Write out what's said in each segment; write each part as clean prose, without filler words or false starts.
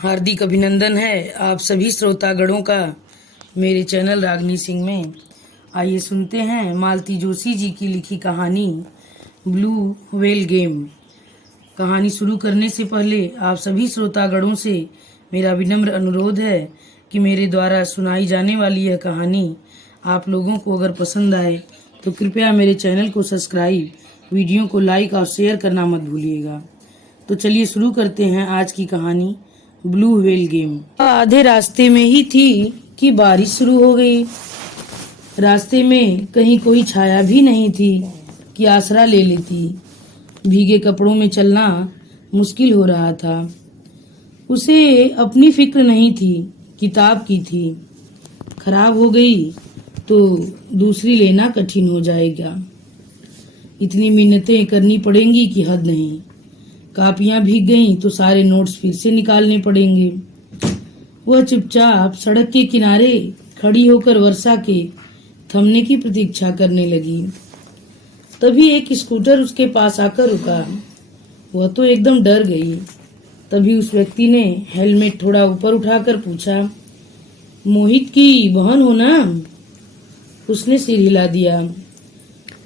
हार्दिक अभिनंदन है आप सभी श्रोतागणों का मेरे चैनल रागनी सिंह में। आइए सुनते हैं मालती जोशी जी की लिखी कहानी ब्लू व्हेल गेम। कहानी शुरू करने से पहले आप सभी श्रोतागणों से मेरा विनम्र अनुरोध है कि मेरे द्वारा सुनाई जाने वाली यह कहानी आप लोगों को अगर पसंद आए तो कृपया मेरे चैनल को सब्सक्राइब, वीडियो को लाइक और शेयर करना मत भूलिएगा। तो चलिए शुरू करते हैं आज की कहानी ब्लू व्हेल गेम। आधे रास्ते में ही थी कि बारिश शुरू हो गई। रास्ते में कहीं कोई छाया भी नहीं थी कि आसरा ले लेती। भीगे कपड़ों में चलना मुश्किल हो रहा था। उसे अपनी फिक्र नहीं थी, किताब की थी। खराब हो गई तो दूसरी लेना कठिन हो जाएगा। इतनी मिन्नतें करनी पड़ेंगी कि हद नहीं। कापियां भीग गईं तो सारे नोट्स फिर से निकालने पड़ेंगे। वह चुपचाप सड़क के किनारे खड़ी होकर वर्षा के थमने की प्रतीक्षा करने लगी। तभी एक स्कूटर उसके पास आकर रुका। वह तो एकदम डर गई। तभी उस व्यक्ति ने हेलमेट थोड़ा ऊपर उठाकर पूछा, मोहित की बहन हो ना? उसने सिर हिला दिया।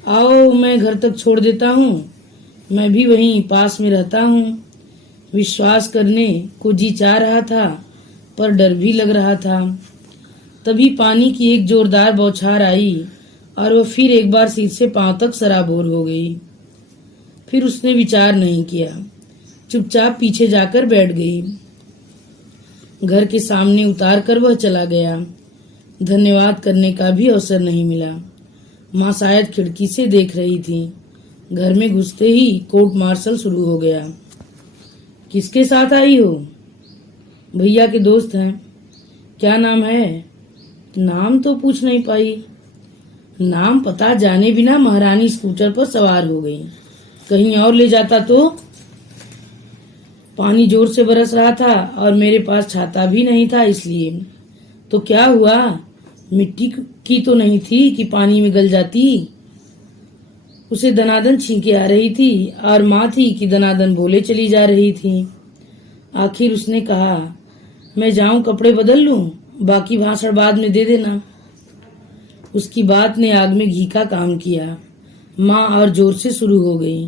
आओ, मैं घर तक छोड़ देता हूँ, मैं भी वहीं पास में रहता हूँ। विश्वास करने को जी चाह रहा था पर डर भी लग रहा था। तभी पानी की एक जोरदार बौछार आई और वह फिर एक बार सिर से पांव तक सराबोर हो गई। फिर उसने विचार नहीं किया, चुपचाप पीछे जाकर बैठ गई। घर के सामने उतार कर वह चला गया। धन्यवाद करने का भी अवसर नहीं मिला। माँ शायद खिड़की से देख रही थी। घर में घुसते ही कोर्ट मार्शल शुरू हो गया। किसके साथ आई हो? भैया के दोस्त हैं। क्या नाम है? नाम तो पूछ नहीं पाई। नाम पता जाने बिना महारानी स्कूटर पर सवार हो गई। कहीं और ले जाता तो? पानी जोर से बरस रहा था और मेरे पास छाता भी नहीं था, इसलिए। तो क्या हुआ? मिट्टी की तो नहीं थी कि पानी में गल जाती। उसे दनादन छींके आ रही थी और माँ थी कि दनादन बोले चली जा रही थी। आखिर उसने कहा, मैं जाऊं कपड़े बदल लूं, बाकी भाषण बाद में दे देना। उसकी बात ने आग में घी का काम किया। माँ और जोर से शुरू हो गई,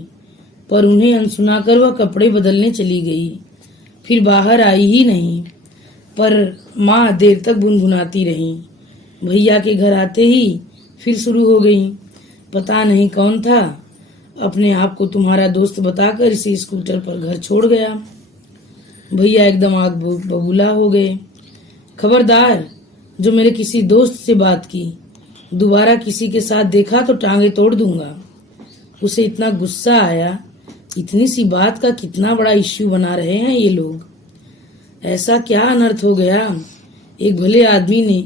पर उन्हें अनसुना कर वह कपड़े बदलने चली गई। फिर बाहर आई ही नहीं, पर माँ देर तक गुनगुनाती रही। भैया के घर आते ही फिर शुरू हो गई। पता नहीं कौन था, अपने आप को तुम्हारा दोस्त बताकर इसे स्कूटर पर घर छोड़ गया। भैया एकदम आग बबूला हो गए। खबरदार, जो मेरे किसी दोस्त से बात की, दोबारा किसी के साथ देखा तो टांगे तोड़ दूंगा। उसे इतना गुस्सा आया। इतनी सी बात का कितना बड़ा इश्यू बना रहे हैं ये लोग। ऐसा क्या अनर्थ हो गया? एक भले आदमी ने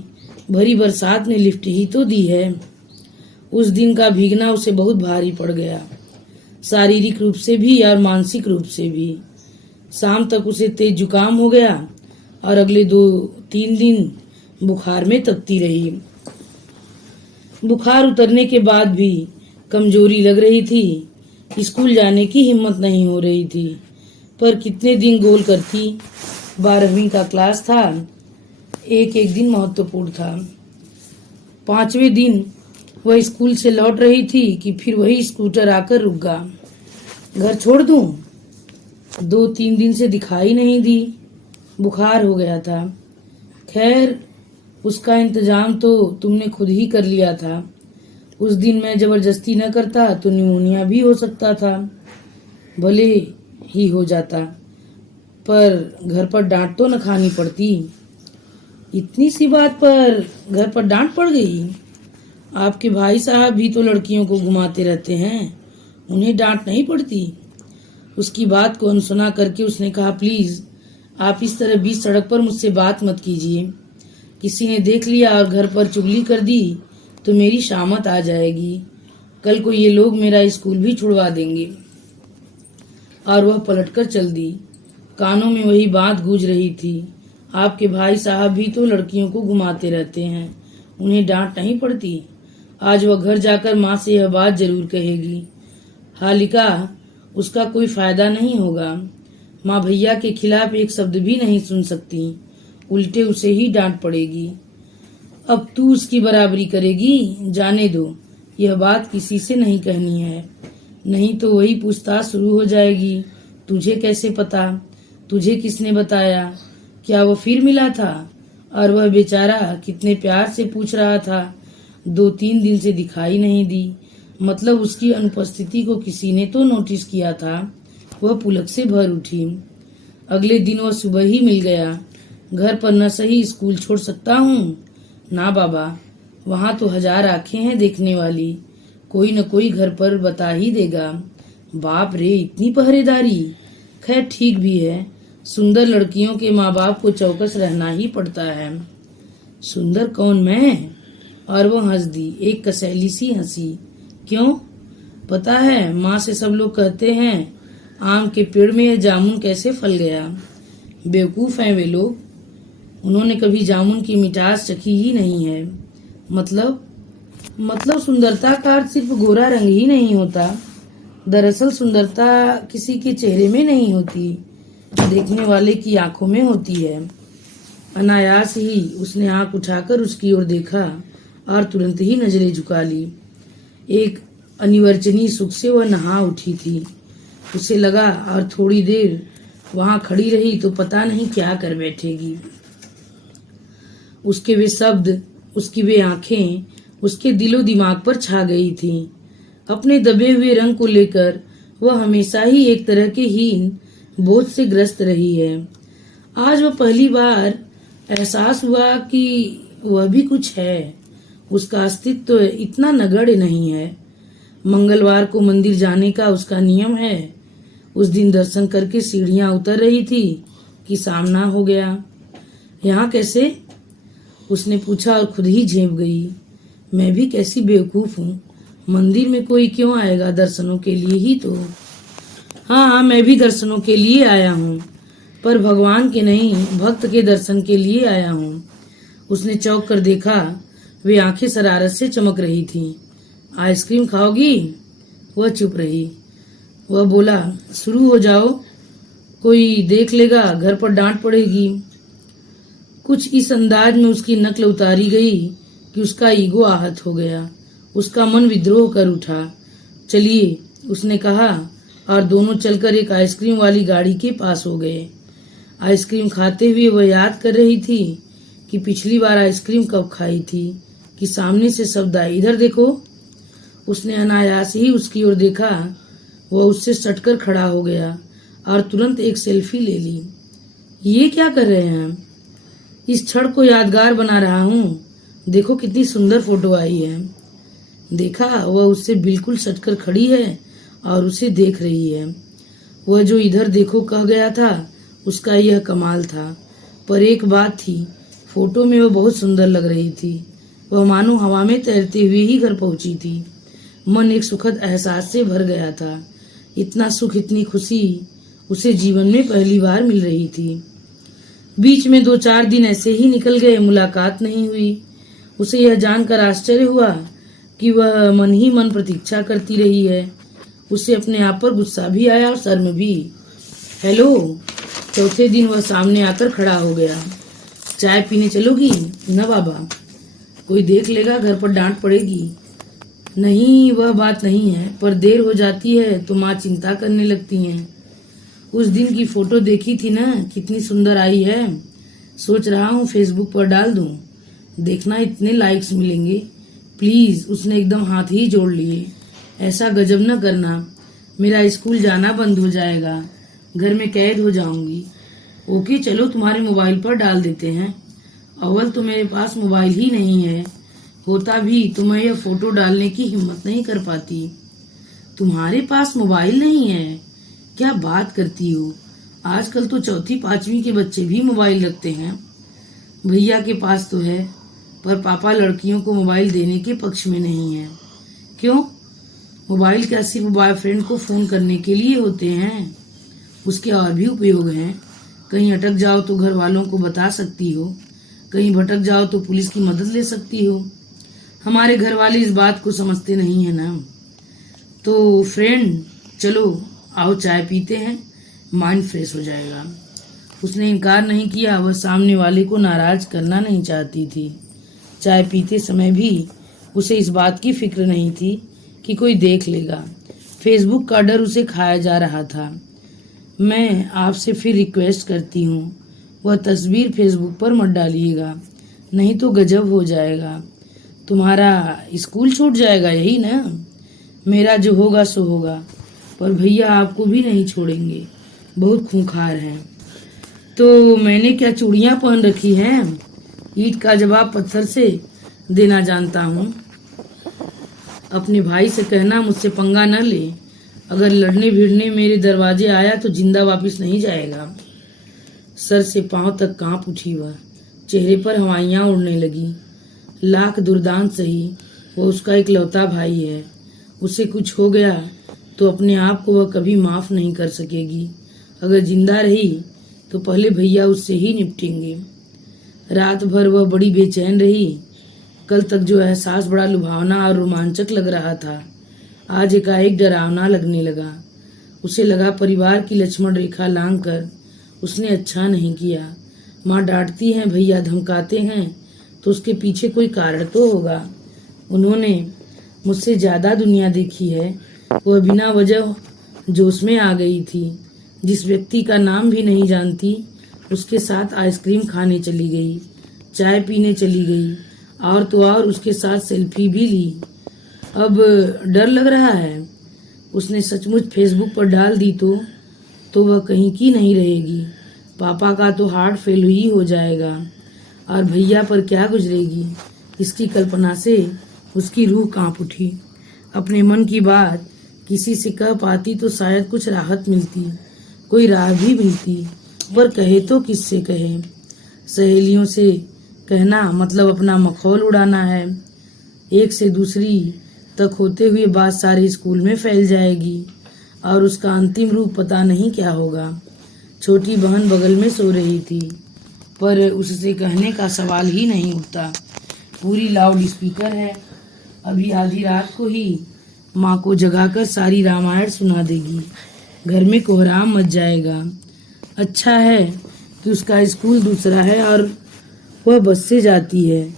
भरी बरसात में लिफ्ट ही तो दी है। उस दिन का भीगना उसे बहुत भारी पड़ गया, शारीरिक रूप से भी और मानसिक रूप से भी। शाम तक उसे तेज जुकाम हो गया और अगले 2-3 दिन बुखार में तपती रही। बुखार उतरने के बाद भी कमजोरी लग रही थी। स्कूल जाने की हिम्मत नहीं हो रही थी, पर कितने दिन गोल करती। 12वीं का क्लास था। एक एक दिन महत्वपूर्ण था। 5वें दिन वह स्कूल से लौट रही थी कि फिर वही स्कूटर आकर रुक गया। घर छोड़ दूं? 2-3 दिन से दिखाई नहीं दी। बुखार हो गया था। खैर, उसका इंतजाम तो तुमने खुद ही कर लिया था। उस दिन मैं जबरदस्ती न करता तो न्यूमोनिया भी हो सकता था। भले ही हो जाता, पर घर पर डांट तो न खानी पड़ती। इतनी सी बात पर घर पर डांट पड़ गई। आपके भाई साहब भी तो लड़कियों को घुमाते रहते हैं, उन्हें डांट नहीं पड़ती? उसकी बात को अनसुना करके उसने कहा, प्लीज आप इस तरह बीच सड़क पर मुझसे बात मत कीजिए। किसी ने देख लिया और घर पर चुगली कर दी तो मेरी शामत आ जाएगी। कल को ये लोग मेरा स्कूल भी छुड़वा देंगे। और वह पलटकर चल दी। कानों में वही बात गूंज रही थी, आपके भाई साहब भी तो लड़कियों को घुमाते रहते हैं, उन्हें डांट नहीं पड़ती। आज वह घर जाकर माँ से यह बात जरूर कहेगी। हालिका, उसका कोई फायदा नहीं होगा। माँ भैया के खिलाफ एक शब्द भी नहीं सुन सकती, उल्टे उसे ही डांट पड़ेगी। अब तू उसकी बराबरी करेगी? जाने दो, यह बात किसी से नहीं कहनी है, नहीं तो वही पूछताछ शुरू हो जाएगी। तुझे कैसे पता? तुझे किसने बताया? क्या वह फिर मिला था? और वह बेचारा कितने प्यार से पूछ रहा था। 2-3 दिन से दिखाई नहीं दी, मतलब उसकी अनुपस्थिति को किसी ने तो नोटिस किया था। वह पुलक से भर उठी। अगले दिन वह सुबह ही मिल गया। घर पर न सही स्कूल छोड़ सकता हूँ? ना बाबा, वहाँ तो 1000 आंखें हैं देखने वाली, कोई न कोई घर पर बता ही देगा। बाप रे, इतनी पहरेदारी! खैर ठीक भी है, सुंदर लड़कियों के माँ बाप को चौकस रहना ही पड़ता है। सुंदर कौन, मैं? और वह हंस दी, एक कसैली सी हंसी। क्यों? पता है, माँ से सब लोग कहते हैं आम के पेड़ में जामुन कैसे फल गया। बेवकूफ हैं वे लोग, उन्होंने कभी जामुन की मिठास चखी ही नहीं है। मतलब सुंदरता का अर्थ सिर्फ गोरा रंग ही नहीं होता। दरअसल सुंदरता किसी के चेहरे में नहीं होती, देखने वाले की आंखों में होती है। अनायास ही उसने आंख उठाकर उसकी ओर देखा और तुरंत ही नजरें झुका ली। एक अनिवर्चनीय सुख से वह नहा उठी थी। उसे लगा और थोड़ी देर वहां खड़ी रही तो पता नहीं क्या कर बैठेगी। उसके वे शब्द, उसकी वे आंखें उसके दिलो दिमाग पर छा गई थीं। अपने दबे हुए रंग को लेकर वह हमेशा ही एक तरह के हीन बोझ से ग्रस्त रही है। आज वह पहली बार एहसास हुआ कि वह भी कुछ है, उसका अस्तित्व तो इतना नगण्य नहीं है। मंगलवार को मंदिर जाने का उसका नियम है। उस दिन दर्शन करके सीढ़ियां उतर रही थी कि सामना हो गया। यहाँ कैसे? उसने पूछा और खुद ही झेप गई। मैं भी कैसी बेवकूफ हूँ, मंदिर में कोई क्यों आएगा, दर्शनों के लिए ही तो। हाँ, मैं भी दर्शनों के लिए आया हूँ, पर भगवान के नहीं, भक्त के दर्शन के लिए आया हूँ। उसने चौंक कर देखा, वे आंखें शरारत से चमक रही थीं। आइसक्रीम खाओगी? वह चुप रही। वह बोला, शुरू हो जाओ, कोई देख लेगा, घर पर डांट पड़ेगी। कुछ इस अंदाज में उसकी नकल उतारी गई कि उसका ईगो आहत हो गया, उसका मन विद्रोह कर उठा। चलिए, उसने कहा, और दोनों चलकर एक आइसक्रीम वाली गाड़ी के पास हो गए। आइसक्रीम खाते हुए वह याद कर रही थी कि पिछली बार आइसक्रीम कब खाई थी, कि सामने से शब्द आए, इधर देखो। उसने अनायास ही उसकी ओर देखा। वह उससे सटकर खड़ा हो गया और तुरंत एक सेल्फी ले ली। ये क्या कर रहे हैं? इस क्षण को यादगार बना रहा हूँ, देखो कितनी सुंदर फोटो आई है। देखा, वह उससे बिल्कुल सटकर खड़ी है और उसे देख रही है। वह जो इधर देखो कह गया था, उसका यह कमाल था। पर एक बात थी, फोटो में वह बहुत सुंदर लग रही थी। वह मानो हवा में तैरते हुए ही घर पहुंची थी। मन एक सुखद एहसास से भर गया था। इतना सुख, इतनी खुशी उसे जीवन में पहली बार मिल रही थी। बीच में 2-4 दिन ऐसे ही निकल गए, मुलाकात नहीं हुई। उसे यह जानकर आश्चर्य हुआ कि वह मन ही मन प्रतीक्षा करती रही है। उसे अपने आप पर गुस्सा भी आया और शर्म भी। हेलो, चौथे दिन वह सामने आकर खड़ा हो गया। चाय पीने चलोगी? न बाबा, कोई देख लेगा, घर पर डांट पड़ेगी। नहीं, वह बात नहीं है, पर देर हो जाती है तो माँ चिंता करने लगती हैं। उस दिन की फोटो देखी थी ना, कितनी सुंदर आई है। सोच रहा हूँ फेसबुक पर डाल दूँ, देखना इतने लाइक्स मिलेंगे। प्लीज, उसने एकदम हाथ ही जोड़ लिए। ऐसा गजब न करना, मेरा स्कूल जाना बंद हो जाएगा, घर में कैद हो जाऊंगी। ओके, चलो तुम्हारे मोबाइल पर डाल देते हैं। अव्वल तो मेरे पास मोबाइल ही नहीं है, होता भी तो मैं यह फोटो डालने की हिम्मत नहीं कर पाती। तुम्हारे पास मोबाइल नहीं है? क्या बात करती हो, आजकल तो 4वीं-5वीं के बच्चे भी मोबाइल रखते हैं। भैया के पास तो है, पर पापा लड़कियों को मोबाइल देने के पक्ष में नहीं है। क्यों? मोबाइल क्या सिर्फ बॉयफ्रेंड को फोन करने के लिए होते हैं? उसके और भी उपयोग हैं। कहीं अटक जाओ तो घर वालों को बता सकती हो, कहीं भटक जाओ तो पुलिस की मदद ले सकती हो। हमारे घर वाले इस बात को समझते नहीं है ना। तो फ्रेंड, चलो आओ चाय पीते हैं, माइंड फ्रेश हो जाएगा। उसने इनकार नहीं किया, वह सामने वाले को नाराज करना नहीं चाहती थी। चाय पीते समय भी उसे इस बात की फिक्र नहीं थी कि कोई देख लेगा। फेसबुक का डर उसे खाया जा रहा था। मैं आपसे फिर रिक्वेस्ट करती हूँ, वह तस्वीर फेसबुक पर मत डालिएगा, नहीं तो गजब हो जाएगा। तुम्हारा स्कूल छूट जाएगा, यही ना? मेरा जो होगा सो होगा, पर भैया आपको भी नहीं छोड़ेंगे, बहुत खूंखार हैं। तो मैंने क्या चूड़ियाँ पहन रखी हैं? ईंट का जवाब पत्थर से देना जानता हूँ। अपने भाई से कहना मुझसे पंगा न ले, अगर लड़ने भिड़ने मेरे दरवाजे आया तो जिंदा वापस नहीं जाएगा। सर से पांव तक कांप उठी वह, चेहरे पर हवाइयाँ उड़ने लगी। लाख दुर्दांत सही, वो उसका इकलौता भाई है। उसे कुछ हो गया तो अपने आप को वह कभी माफ नहीं कर सकेगी। अगर जिंदा रही तो पहले भैया उससे ही निपटेंगे। रात भर वह बड़ी बेचैन रही। कल तक जो एहसास बड़ा लुभावना और रोमांचक लग रहा था, आज एकाएक डरावना लगने लगा। उसे लगा परिवार की लक्ष्मण रेखा लांघकर उसने अच्छा नहीं किया। माँ डांटती हैं, भैया धमकाते हैं, तो उसके पीछे कोई कारण तो होगा। उन्होंने मुझसे ज़्यादा दुनिया देखी है। वह बिना वजह जोश में आ गई थी। जिस व्यक्ति का नाम भी नहीं जानती उसके साथ आइसक्रीम खाने चली गई, चाय पीने चली गई, और तो और उसके साथ सेल्फी भी ली। अब डर लग रहा है, उसने सचमुच फेसबुक पर डाल दी तो वह कहीं की नहीं रहेगी। पापा का तो हार्ट फेल ही हो जाएगा और भैया पर क्या गुजरेगी, इसकी कल्पना से उसकी रूह कांप उठी। अपने मन की बात किसी से कह पाती तो शायद कुछ राहत मिलती, कोई राह भी मिलती, पर कहे तो किससे कहे? सहेलियों से कहना मतलब अपना मखौल उड़ाना है। एक से दूसरी तक होते हुए बात सारे स्कूल में फैल जाएगी और उसका अंतिम रूप पता नहीं क्या होगा। छोटी बहन बगल में सो रही थी, पर उससे कहने का सवाल ही नहीं उठता। पूरी लाउड स्पीकर है, अभी आधी रात को ही माँ को जगाकर सारी रामायण सुना देगी। घर में कोहराम मच जाएगा। अच्छा है कि उसका स्कूल दूसरा है और वह बस से जाती है,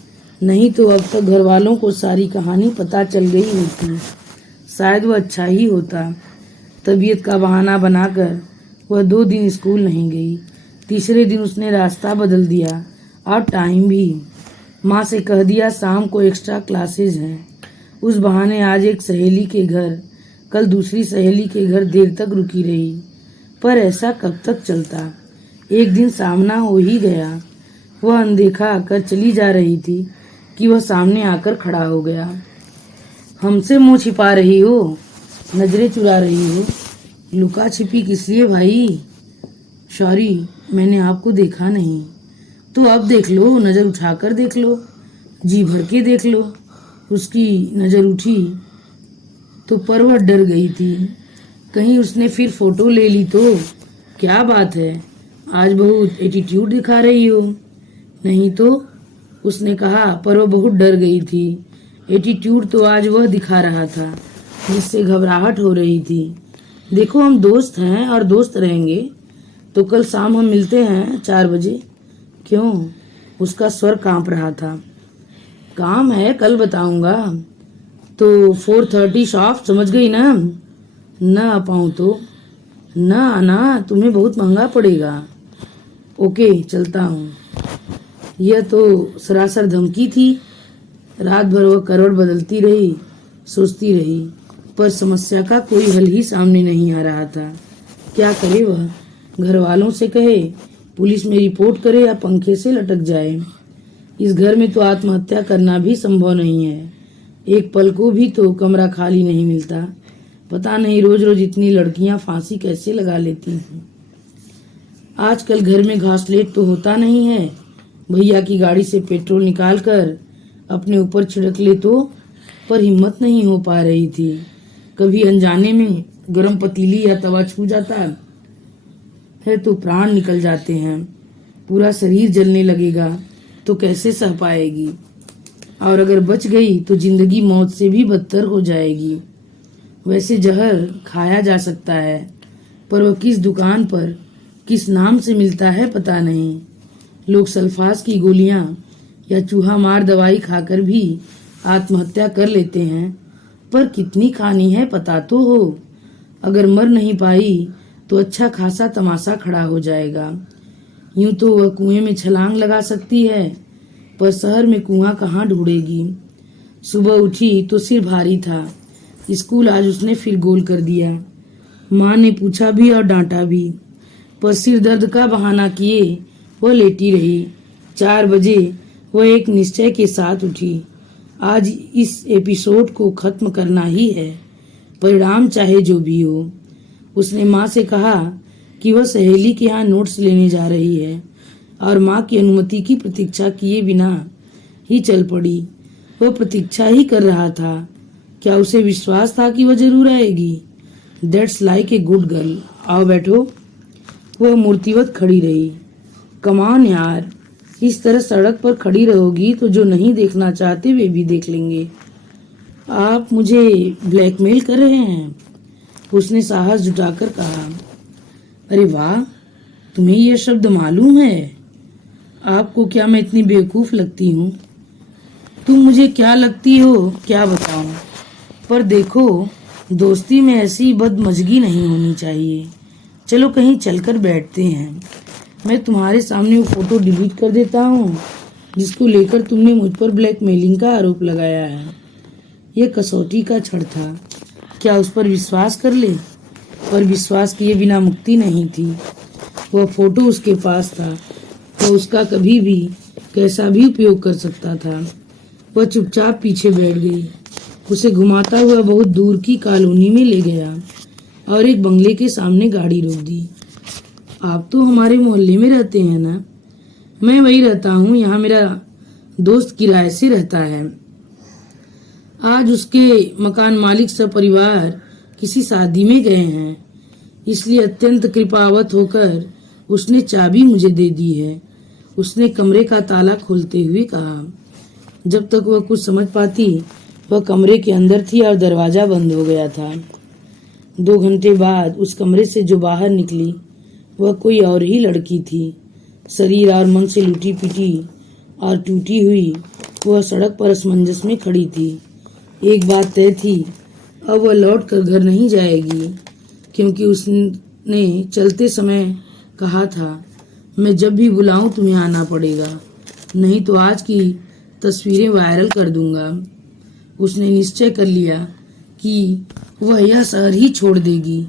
नहीं तो अब तक घर वालों को सारी कहानी पता चल गई होती। शायद वह अच्छा ही होता। तबीयत का बहाना बनाकर वह 2 दिन स्कूल नहीं गई। तीसरे दिन उसने रास्ता बदल दिया और टाइम भी। माँ से कह दिया शाम को एक्स्ट्रा क्लासेज हैं। उस बहाने आज एक सहेली के घर, कल दूसरी सहेली के घर देर तक रुकी रही। पर ऐसा कब तक चलता? एक दिन सामना हो ही गया। वह अनदेखा कर चली जा रही थी कि वह सामने आकर खड़ा हो गया। हमसे मुंह छिपा रही हो, नजरें चुरा रही हो, लुका छिपी किस लिए भाई? सॉरी, मैंने आपको देखा नहीं। तो अब देख लो, नजर उठाकर देख लो, जी भर के देख लो। उसकी नजर उठी तो पर वह डर गई थी, कहीं उसने फिर फोटो ले ली तो। क्या बात है, आज बहुत एटीट्यूड दिखा रही हो। नहीं तो, उसने कहा, पर वह बहुत डर गई थी। एटीट्यूड तो आज वह दिखा रहा था जिससे घबराहट हो रही थी। देखो, हम दोस्त हैं और दोस्त रहेंगे, तो कल शाम हम मिलते हैं 4 बजे। क्यों? उसका स्वर कांप रहा था। काम है, कल बताऊंगा। तो 4:30 शॉप, समझ गई ना? न आ पाऊँ तो? न आना, तुम्हें बहुत महंगा पड़ेगा। ओके, चलता हूँ। यह तो सरासर धमकी थी। रात भर वह करवट बदलती रही, सोचती रही, पर समस्या का कोई हल ही सामने नहीं आ रहा था। क्या करे वह? घर वालों से कहे, पुलिस में रिपोर्ट करे या पंखे से लटक जाए। इस घर में तो आत्महत्या करना भी संभव नहीं है। एक पल को भी तो कमरा खाली नहीं मिलता। पता नहीं रोज रोज इतनी लड़कियां फांसी कैसे लगा लेती हैं। आजकल घर में घासलेट तो होता नहीं है। भैया की गाड़ी से पेट्रोल निकालकर अपने ऊपर छिड़क ले तो, पर हिम्मत नहीं हो पा रही थी। कभी अनजाने में गर्म पतीली या तवा छू जाता है तो प्राण निकल जाते हैं। पूरा शरीर जलने लगेगा तो कैसे सह पाएगी? और अगर बच गई तो जिंदगी मौत से भी बदतर हो जाएगी। वैसे जहर खाया जा सकता है, पर वह किस दुकान पर किस नाम से मिलता है पता नहीं। लोग सल्फास की गोलियां या चूहा मार दवाई खाकर भी आत्महत्या कर लेते हैं, पर कितनी खानी है पता तो हो। अगर मर नहीं पाई तो अच्छा खासा तमाशा खड़ा हो जाएगा। यूं तो वह कुएं में छलांग लगा सकती है, पर शहर में कुआं कहाँ ढूंढेगी। सुबह उठी तो सिर भारी था। स्कूल आज उसने फिर गोल कर दिया। माँ ने पूछा भी और डांटा भी, पर सिर दर्द का बहाना किए वह लेटी रही। 4 बजे वह एक निश्चय के साथ उठी। आज इस एपिसोड को खत्म करना ही है, परिणाम चाहे जो भी हो। उसने माँ से कहा कि वह सहेली के यहाँ नोट्स लेने जा रही है और माँ की अनुमति की प्रतीक्षा किए बिना ही चल पड़ी। वह प्रतीक्षा ही कर रहा था। क्या उसे विश्वास था कि वह जरूर आएगी? That's like a good girl. आओ बैठो। वह मूर्तिवत खड़ी रही। कमान यार, इस तरह सड़क पर खड़ी रहोगी तो जो नहीं देखना चाहते वे भी देख लेंगे। आप मुझे ब्लैकमेल कर रहे हैं? उसने साहस जुटाकर कहा। अरे वाह, तुम्हें यह शब्द मालूम है? आपको क्या मैं इतनी बेवकूफ लगती हूँ? तुम मुझे क्या लगती हो क्या बताऊं, पर देखो दोस्ती में ऐसी बदमजगी नहीं होनी चाहिए। चलो कहीं चलकर बैठते हैं। मैं तुम्हारे सामने वो फोटो डिलीट कर देता हूँ जिसको लेकर तुमने मुझ पर ब्लैकमेलिंग का आरोप लगाया है। यह कसौटी का छड़ था, क्या उस पर विश्वास कर ले? पर विश्वास किए बिना मुक्ति नहीं थी। वह फोटो उसके पास था, वह उसका कभी भी कैसा भी उपयोग कर सकता था। वह चुपचाप पीछे बैठ गई। उसे घुमाता हुआ बहुत दूर की कॉलोनी में ले गया और एक बंगले के सामने गाड़ी रोक दी। आप तो हमारे मोहल्ले में रहते हैं ना? मैं वही रहता हूँ, यहाँ मेरा दोस्त किराए से रहता है। आज उसके मकान मालिक सपरिवार किसी शादी में गए हैं, इसलिए अत्यंत कृपावत होकर उसने चाबी मुझे दे दी है। उसने कमरे का ताला खोलते हुए कहा। जब तक वह कुछ समझ पाती वह कमरे के अंदर थी और दरवाजा बंद हो गया था। 2 घंटे बाद उस कमरे से जो बाहर निकली वह कोई और ही लड़की थी। शरीर और मन से लूटी पिटी और टूटी हुई वह सड़क पर असमंजस में खड़ी थी। एक बात तय थी, अब वह लौट कर घर नहीं जाएगी, क्योंकि उसने चलते समय कहा था, मैं जब भी बुलाऊं तुम्हें आना पड़ेगा, नहीं तो आज की तस्वीरें वायरल कर दूंगा। उसने निश्चय कर लिया कि वह यह शहर ही छोड़ देगी।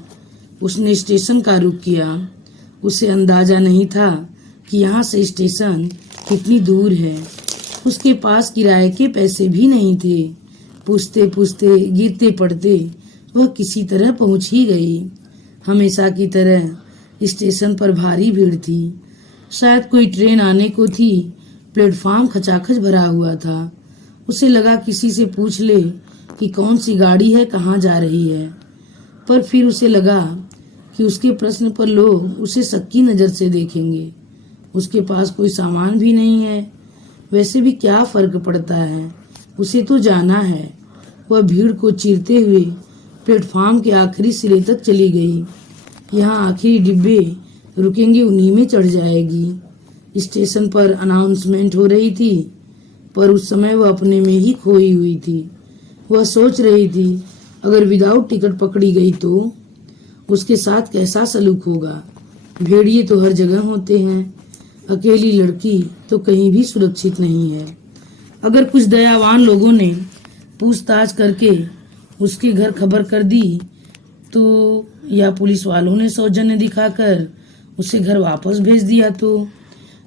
उसने स्टेशन का रुख किया। उसे अंदाजा नहीं था कि यहाँ से स्टेशन कितनी दूर है। उसके पास किराए के पैसे भी नहीं थे। पूछते पूछते गिरते पड़ते वह किसी तरह पहुंच ही गई। हमेशा की तरह स्टेशन पर भारी भीड़ थी। शायद कोई ट्रेन आने को थी। प्लेटफार्म खचाखच भरा हुआ था। उसे लगा किसी से पूछ ले कि कौन सी गाड़ी है, कहाँ जा रही है, पर फिर उसे लगा कि उसके प्रश्न पर लोग उसे शक की नज़र से देखेंगे। उसके पास कोई सामान भी नहीं है। वैसे भी क्या फर्क पड़ता है, उसे तो जाना है। वह भीड़ को चीरते हुए प्लेटफार्म के आखिरी सिरे तक चली गई। यहाँ आखिरी डिब्बे रुकेंगे, उन्हीं में चढ़ जाएगी। स्टेशन पर अनाउंसमेंट हो रही थी, पर उस समय वह अपने में ही खोई हुई थी। वह सोच रही थी, अगर विदाउट टिकट पकड़ी गई तो उसके साथ कैसा सलूक होगा। भेड़िए तो हर जगह होते हैं, अकेली लड़की तो कहीं भी सुरक्षित नहीं है। अगर कुछ दयावान लोगों ने पूछताछ करके उसके घर खबर कर दी तो, या पुलिस वालों ने सौजन्य दिखाकर उसे घर वापस भेज दिया तो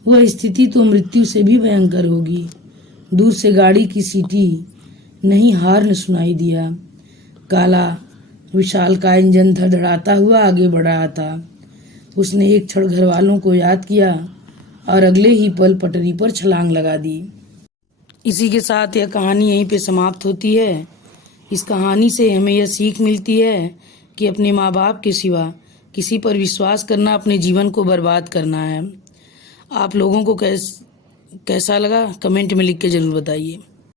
वह स्थिति तो मृत्यु से भी भयंकर होगी। दूर से गाड़ी की सीटी नहीं हॉर्न सुनाई दिया। काला विशालकाय इंजन धड़धड़ाता हुआ आगे बढ़ रहा था। उसने एक क्षण घर वालों को याद किया और अगले ही पल पटरी पर छलांग लगा दी। इसी के साथ यह कहानी यहीं पे समाप्त होती है। इस कहानी से हमें यह सीख मिलती है कि अपने माँ बाप के सिवा किसी पर विश्वास करना अपने जीवन को बर्बाद करना है। आप लोगों को कैसा लगा कमेंट में लिख के ज़रूर बताइए।